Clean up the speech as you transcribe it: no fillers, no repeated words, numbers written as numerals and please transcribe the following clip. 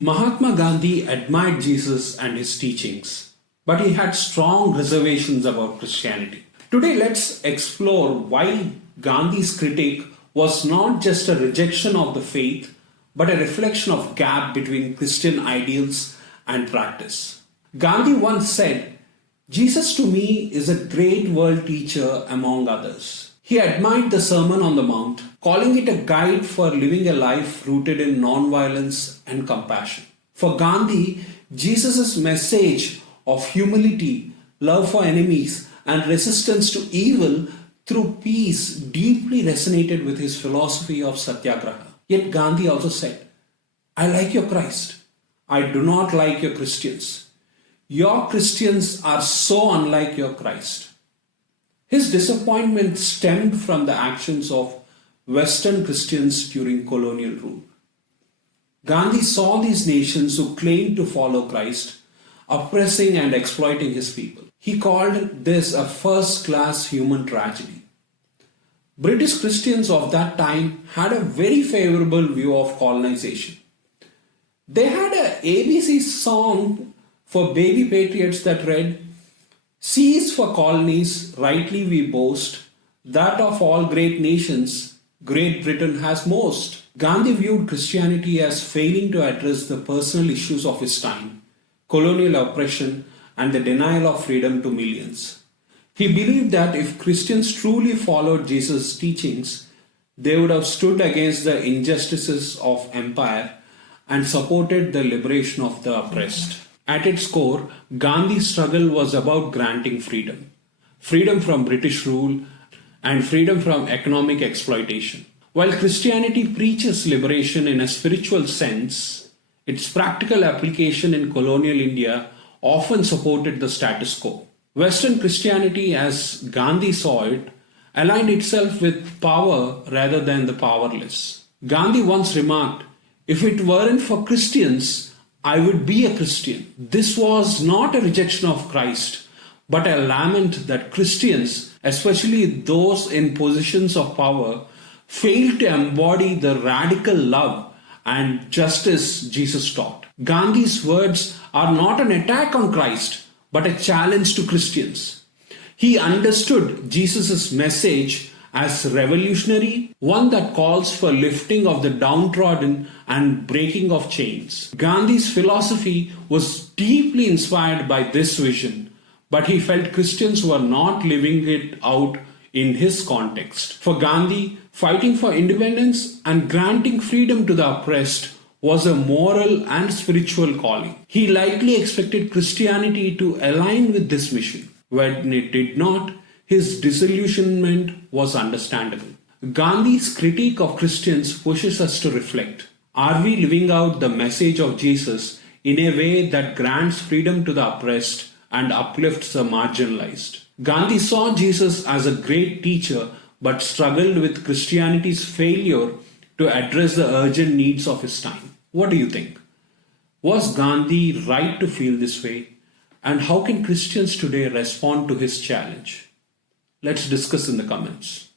Mahatma Gandhi admired Jesus and his teachings, but he had strong reservations about Christianity. Today, let's explore why Gandhi's critique was not just a rejection of the faith, but a reflection of gap between Christian ideals and practice. Gandhi once said, "Jesus to me is a great world teacher among others." He admired the Sermon on the Mount, calling it a guide for living a life rooted in nonviolence and compassion. For Gandhi, Jesus' message of humility, love for enemies, and resistance to evil through peace deeply resonated with his philosophy of satyagraha. Yet Gandhi also said, "I like your Christ. I do not like your Christians. Your Christians are so unlike your Christ." His disappointment stemmed from the actions of Western Christians during colonial rule. Gandhi saw these nations who claimed to follow Christ oppressing and exploiting his people. He called this a first-class human tragedy. British Christians of that time had a very favorable view of colonization. They had an ABC song for baby patriots that read, "Seas for colonies, rightly we boast, that of all great nations, Great Britain has most." Gandhi viewed Christianity as failing to address the personal issues of his time, colonial oppression, and the denial of freedom to millions. He believed that if Christians truly followed Jesus' teachings, they would have stood against the injustices of empire and supported the liberation of the oppressed. At its core, Gandhi's struggle was about granting freedom. Freedom from British rule and freedom from economic exploitation. While Christianity preaches liberation in a spiritual sense, its practical application in colonial India often supported the status quo. Western Christianity, as Gandhi saw it, aligned itself with power rather than the powerless. Gandhi once remarked, "If it weren't for Christians, I would be a Christian." This was not a rejection of Christ, but a lament that Christians, especially those in positions of power, failed to embody the radical love and justice Jesus taught. Gandhi's words are not an attack on Christ, but a challenge to Christians. He understood Jesus' message as revolutionary, one that calls for lifting of the downtrodden and breaking of chains. Gandhi's philosophy was deeply inspired by this vision, but he felt Christians were not living it out in his context. For Gandhi, fighting for independence and granting freedom to the oppressed was a moral and spiritual calling. He likely expected Christianity to align with this mission. When it did not, his disillusionment was understandable. Gandhi's critique of Christians pushes us to reflect. Are we living out the message of Jesus in a way that grants freedom to the oppressed and uplifts the marginalized? Gandhi saw Jesus as a great teacher but struggled with Christianity's failure to address the urgent needs of his time. What do you think? Was Gandhi right to feel this way? And how can Christians today respond to his challenge? Let's discuss in the comments.